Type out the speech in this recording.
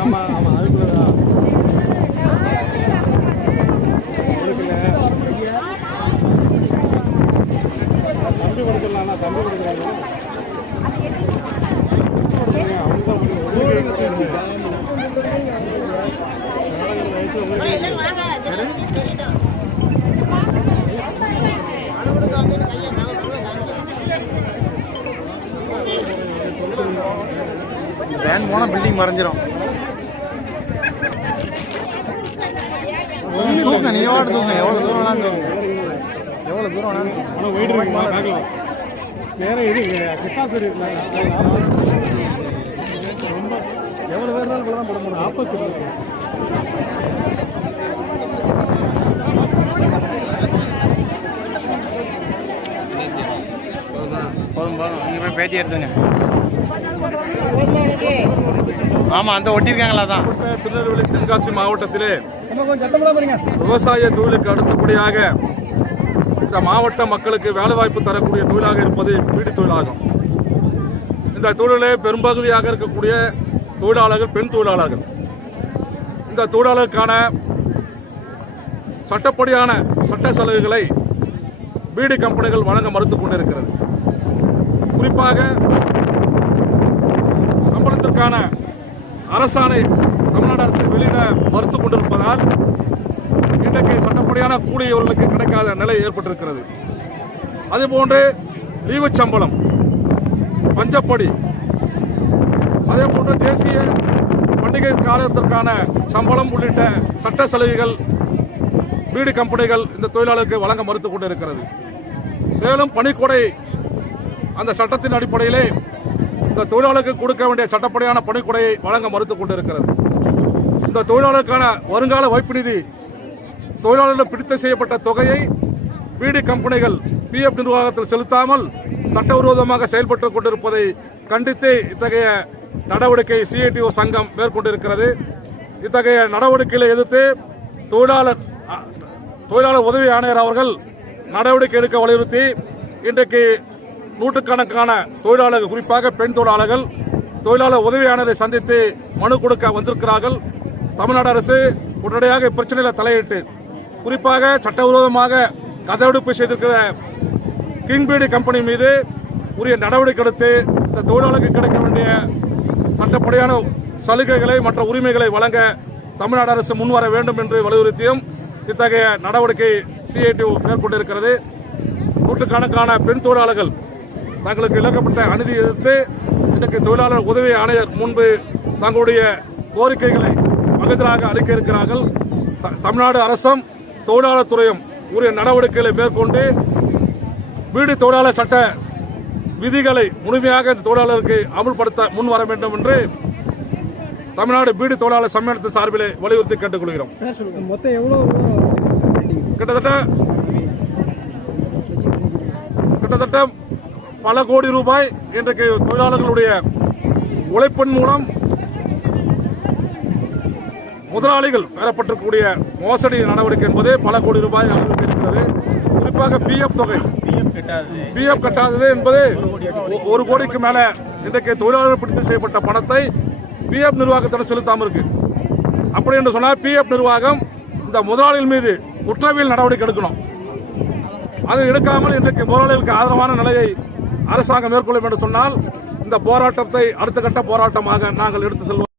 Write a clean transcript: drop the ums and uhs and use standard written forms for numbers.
ஆமா ஆமா அதுக்குள்ளதான் தம்பி கொடுத்துடலாம் தம்பி கொடுக்குறாங்க வேன் போனா பில்டிங் மறைஞ்சிரும். தூங்க நீங்க வாட்டு தூங்க எவ்வளவு தூரம் வேணாலும் தூங்க எவ்வளவு தூரம் வேணாலும் வெயிட் பார்க்கலாம். வேற இது கிருஷ்ணாஸ்வரி ரொம்ப எவ்வளவு பேர் நாள் தான் போட முடியும். ஆப்போசிட் இருக்கு. போதும் போதும் அங்கே போய் பேட்டி எடுத்துங்க. ஆமா அந்த ஒட்டியிருக்காங்களா தான். திருநெல்வேலி தென்காசி மாவட்டத்திலே விவசாய தொழிலுக்கு அடுத்தபடியாக இந்த மாவட்ட மக்களுக்கு வேலைவாய்ப்பு தரக்கூடிய தொழிலாக இருப்பது பீடி தொழிலாகும். இந்த தொழிலே பெரும்பகுதியாக இருக்கக்கூடிய தொழிலாளர்கள் பெண் தொழிலாளர்கள். இந்த தொழிலாளருக்கான சட்டப்படியான சட்ட சலுகைகளை பீடி கம்பெனிகள் வழங்க மறுத்துக் கொண்டிருக்கிறது. குறிப்பாக சம்பளத்திற்கான அரசாணை தமிழ்நாடு அரசு வெளியிட மறுத்துக் கொண்டிருப்பதால் இன்றைக்கு சட்டப்படியான கூலி இவர்களுக்கு கிடைக்காத நிலை ஏற்பட்டிருக்கிறது. அதேபோன்று லீவு சம்பளம், பஞ்சப்படி, அதேபோன்று தேசிய பண்டிகை காலத்திற்கான சம்பளம் உள்ளிட்ட சட்ட சலுகைகள் பீடி கம்பெனிகள் இந்த தொழிலாளருக்கு வழங்க மறுத்துக் கொண்டிருக்கிறது. மேலும் பணிக்கொடை அந்த சட்டத்தின் அடிப்படையிலே இந்த தொழிலாளருக்கு கொடுக்க வேண்டிய சட்டப்படியான பணிக்கொடையை வழங்க மறுத்துக் கொண்டிருக்கிறது. இந்த தொழிலாளருக்கான வருங்கால வைப்பு நிதி தொழிலாளர்கள் பிடித்த செய்யப்பட்ட தொகையை பீடி கம்பெனிகள் PF நிர்வாகத்தில் செலுத்தாமல் சட்டவிரோதமாக செயல்பட்டுக் கொண்டிருப்பதை கண்டித்து இத்தகைய நடவடிக்கை CITO சங்கம் மேற்கொண்டிருக்கிறது. இத்தகைய நடவடிக்கைகளை எதிர்த்து தொழிலாளர் உதவி ஆணையர் அவர்கள் நடவடிக்கை எடுக்க வலியுறுத்தி இன்றைக்கு நூற்றுக்கணக்கான தொழிலாளர்கள், குறிப்பாக பெண் தொழிலாளர்கள் தொழிலாளர் உதவி ஆணையரை சந்தித்து மனு கொடுக்க வந்திருக்கிறார்கள். தமிழ்நாடு அரசு உடனடியாக இப்பிரச்சனையில் தலையிட்டு குறிப்பாக சட்டவிரோதமாக கதவெடுப்பு செய்திருக்கிற கிங் பீடி கம்பெனி மீது உரிய நடவடிக்கை எடுத்து இந்த தொழிலாளருக்கு கிடைக்க வேண்டிய சட்டப்படியான சலுகைகளை மற்ற உரிமைகளை வழங்க தமிழ்நாடு அரசு முன்வர வேண்டும் என்று வலியுறுத்தியும் இத்தகைய நடவடிக்கை CITO மேற்கொண்டிருக்கிறது. நூற்றுக்கணக்கான பெண் தொழிலாளர்கள் தங்களுக்கு இழக்கப்பட்ட அநீதி எதிர்த்து இன்றைக்கு தொழிலாளர் உதவி ஆணையர் முன்பு தங்களுடைய கோரிக்கைகளை மகஜராக அளிக்க இருக்கிறார்கள். தமிழ்நாடு அரசும் தொழிலாளர் துறையும் உரிய நடவடிக்கைகளை மேற்கொண்டு பீடி தொழிலாளர் சட்ட விதிகளை முழுமையாக இந்த தொழிலாளருக்கு அமுல்படுத்த முன்வர வேண்டும் என்று தமிழ்நாடு பீடி தொழிலாளர் சம்மேளனத்தின் சார்பிலே வலியுறுத்தி கேட்டுக் கொள்கிறோம். கிட்டத்தட்ட பல கோடி ரூபாய் இன்றைக்கு தொழிலாளர்களுடைய உழைப்பின் மூலம் முதலாளிகள் பெறப்பட்டிருக்கக்கூடிய மோசடி நடவடிக்கை என்பது பல கோடி ரூபாய் இருக்கிறது. குறிப்பாக PF கட்டாதது என்பது 1 கோடிக்கு மேல இன்றைக்கு தொழிலாளர்கள் பிடித்து செய்யப்பட்ட பணத்தை PF நிர்வாகத்திடம் செலுத்தாமல் இருக்கு. அப்படி என்று சொன்னால் PF நிர்வாகம் இந்த முதலாளிகள் மீது குற்றவியல் நடவடிக்கை எடுக்கணும். அது எடுக்காமல் இன்றைக்கு முதலாளிகளுக்கு ஆதரவான நிலையை அரசாங்கம் மேற்கொள்ளும் என்று சொன்னால் இந்த போராட்டத்தை அடுத்த கட்ட போராட்டமாக நாங்கள் எடுத்து செல்வோம்.